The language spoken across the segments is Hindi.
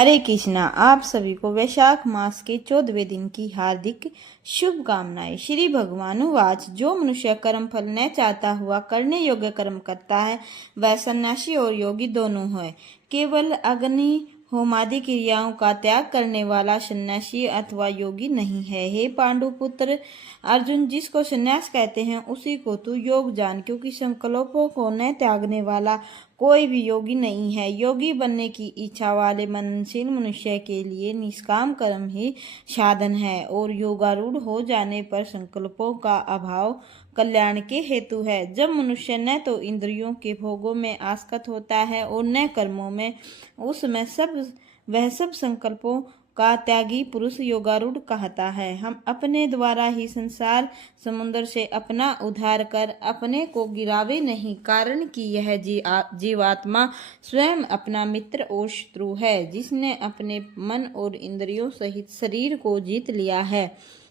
हरे कृष्णा। आप सभी को वैशाख मास के 14वें दिन की हार्दिक शुभकामनाएं। श्री भगवानुवाच जो मनुष्य कर्म फल न चाहता हुआ करने योग्य कर्म करता है वह सन्यासी और योगी दोनों है। केवल अग्नि होमादि क्रियाओं का त्याग करने वाला सन्यासी अथवा योगी नहीं है। हे पांडुपुत्र अर्जुन, जिसको सन्यास कहते हैं उसी को तू योग जान, क्योंकि संकल्पों को न त्यागने वाला कोई भी योगी नहीं है। योगी बनने की इच्छा वाले मननशील मनुष्य के लिए निष्काम कर्म ही साधन है और योगारूढ़ हो जाने पर संकल्पों का अभाव कल्याण के हेतु है। जब मनुष्य न तो इंद्रियों के भोगों में आसक्त होता है और न कर्मों में, उसमें वह सब संकल्पों का त्यागी पुरुष योगारूढ़ कहता है। हम अपने द्वारा ही संसार समुद्र से अपना उद्धार कर अपने को गिरावे नहीं, कारण कि यह जीवात्मा स्वयं अपना मित्र और शत्रु है। जिसने अपने मन और इंद्रियों सहित शरीर को जीत लिया है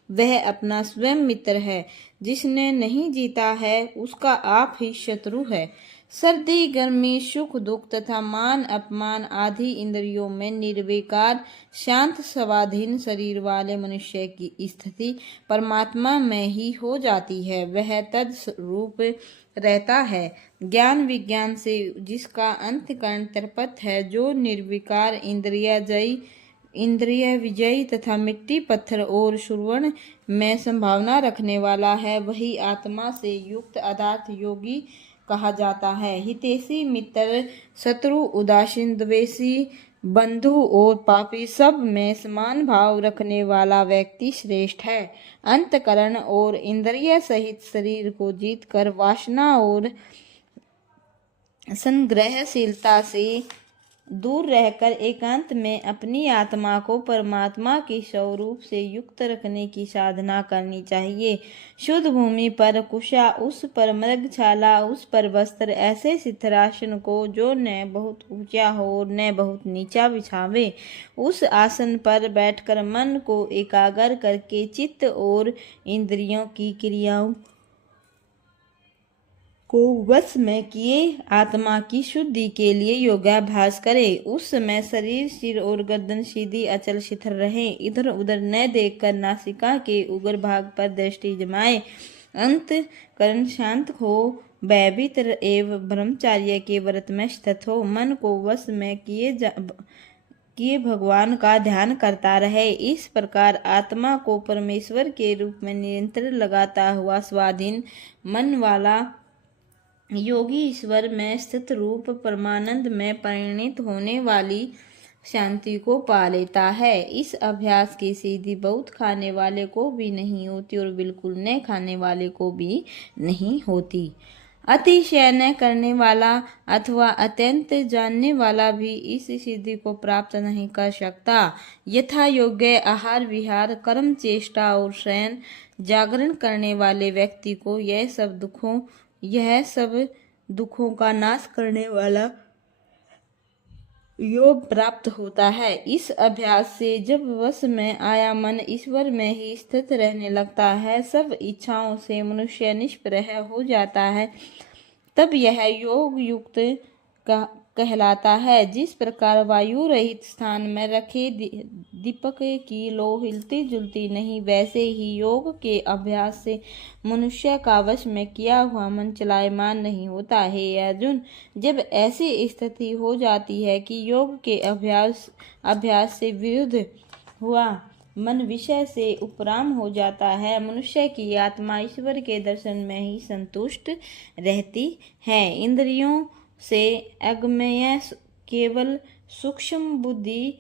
वह अपना स्वयं मित्र है। जिसने नहीं जीता है उसका आप ही शत्रु है। सर्दी गर्मी सुख दुख तथा मान अपमान आदि इंद्रियों में निर्विकार शांत स्वाधीन शरीर वाले मनुष्य की स्थिति परमात्मा में ही हो जाती है। वह तद रूप रहता है। ज्ञान विज्ञान से जिसका अंतकरण तृप्त है, जो निर्विकार इंद्रिय विजयी तथा मिट्टी पत्थर और सुवर्ण में संभावना रखने वाला है, वही आत्मा से युक्त अर्थात योगी कहा जाता है। हितैषी मित्र शत्रु उदासीन द्वेषी बंधु और पापी सब में समान भाव रखने वाला व्यक्ति श्रेष्ठ है। अंतकरण और इंद्रिय सहित शरीर को जीतकर वासना और संग्रहशीलता से दूर रहकर एकांत में अपनी आत्मा को परमात्मा के स्वरूप से युक्त रखने की साधना करनी चाहिए। शुद्ध भूमि पर कुशा, उस पर मृगशाला, उस पर वस्त्र, ऐसे सिद्धरासन को जो न बहुत ऊंचा हो और न बहुत नीचा बिछावे, उस आसन पर बैठकर मन को एकाग्र करके चित्त और इंद्रियों की क्रियाओं को वश में किए आत्मा की शुद्धि के लिए योगाभ्यास करे। उस समय शरीर सिर और गर्दन सीधी अचल शिथिल रहे। इधर उधर न देखकर नासिका के उग्र भाग पर दृष्टि जमाए। अंतकरण शांत हो, भयभीत एवं ब्रह्मचार्य के व्रत में स्थित हो। मन को वश में किए भगवान का ध्यान करता रहे। इस प्रकार आत्मा को परमेश्वर के रूप में निरंतर लगाता हुआ स्वाधीन मन वाला योगी ईश्वर में स्थित रूप परमानंद में परिणित होने वाली शांति को पा लेता है। इस अभ्यास की सीधी बहुत खाने वाले को भी नहीं होती और बिल्कुल न खाने वाले को भी नहीं होती। अतिशय न करने वाला अथवा अत्यंत जानने वाला भी इस सिद्धि को प्राप्त नहीं कर सकता। यथा योग्य आहार विहार कर्म चेष्टा और शयन जागरण करने वाले व्यक्ति को यह सब दुखों का नाश करने वाला योग प्राप्त होता है। इस अभ्यास से जब वश में आया मन ईश्वर में ही स्थित रहने लगता है, सब इच्छाओं से मनुष्य निष्प्रह हो जाता है, तब यह योग युक्त कहलाता है। जिस प्रकार वायु रहित स्थान में रखे दीपक की लो हिलती जुलती नहीं, वैसे ही योग के अभ्यास से मनुष्य का वश में किया हुआ मन चलायमान नहीं होता। हे अर्जुन, जब ऐसी स्थिति हो जाती है कि योग के अभ्यास से विरुद्ध हुआ मन विषय से उपराम हो जाता है, मनुष्य की आत्मा ईश्वर के दर्शन में ही संतुष्ट रहती है। इंद्रियों से अगम्य केवल सूक्ष्म बुद्धि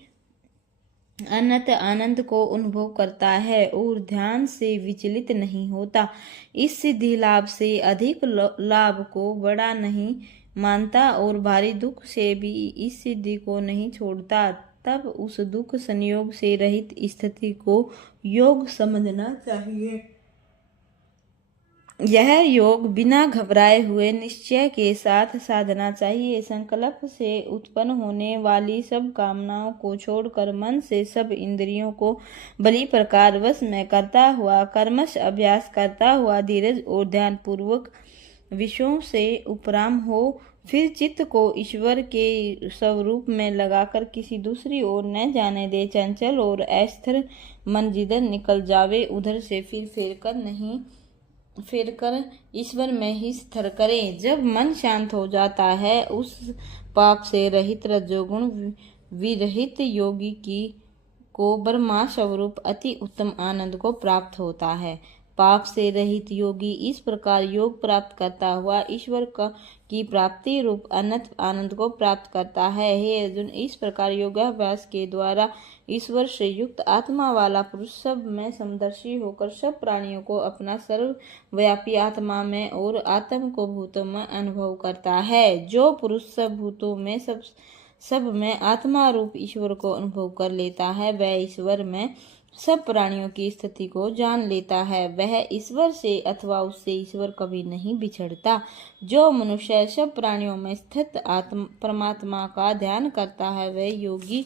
अनंत आनंद को अनुभव करता है और ध्यान से विचलित नहीं होता। इस सिद्धि लाभ से अधिक लाभ को बड़ा नहीं मानता और भारी दुख से भी इस सिद्धि को नहीं छोड़ता। तब उस दुख संयोग से रहित स्थिति को योग समझना चाहिए। यह योग बिना घबराए हुए निश्चय के साथ साधना चाहिए। संकल्प से उत्पन्न होने वाली सब कामनाओं को छोड़कर मन से सब इंद्रियों को भली प्रकार वश में करता हुआ कर्मश अभ्यास करता हुआ धीरज और ध्यान पूर्वक विषयों से उपराम हो फिर चित्त को ईश्वर के स्वरूप में लगाकर किसी दूसरी ओर न जाने दे। चंचल और अस्थिर मन जिधर निकल जावे उधर से फिर कर ईश्वर में ही स्थिर करे। जब मन शांत हो जाता है, उस पाप से रहित रजोगुण विरहित योगी को ब्रह्मा स्वरूप अति उत्तम आनंद को प्राप्त होता है। पाप से रहित योगी इस प्रकार योग प्राप्त करता हुआ ईश्वर की प्राप्ति रूप अनंत आनंद को प्राप्त करता है। हे अर्जुन, इस प्रकार योगाभ्यास के द्वारा ईश्वर से युक्त आत्मा वाला पुरुष सब में समदर्शी होकर सब प्राणियों को अपना सर्वव्यापी आत्मा में और आत्म को भूतों में अनुभव करता है। जो पुरुष सब भूतों में सब में आत्मा रूप ईश्वर को अनुभव कर लेता है, वह ईश्वर में सब प्राणियों की स्थिति को जान लेता है। वह ईश्वर से अथवा उससे ईश्वर कभी नहीं बिछड़ता। जो मनुष्य सब प्राणियों में स्थित परमात्मा का ध्यान करता है, वह योगी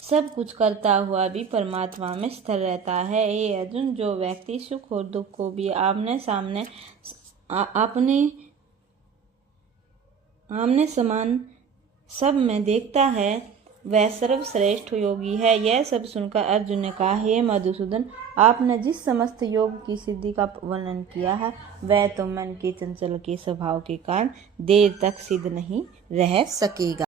सब कुछ करता हुआ भी परमात्मा में स्थिर रहता है। हे अर्जुन, जो व्यक्ति सुख और दुख को भी आमने समान सब में देखता है, वह सर्वश्रेष्ठ योगी है। यह सब सुनकर अर्जुन ने कहा, हे मधुसूदन, आपने जिस समस्त योग की सिद्धि का वर्णन किया है, वह तो मन के चंचल के स्वभाव के कारण देर तक सिद्ध नहीं रह सकेगा।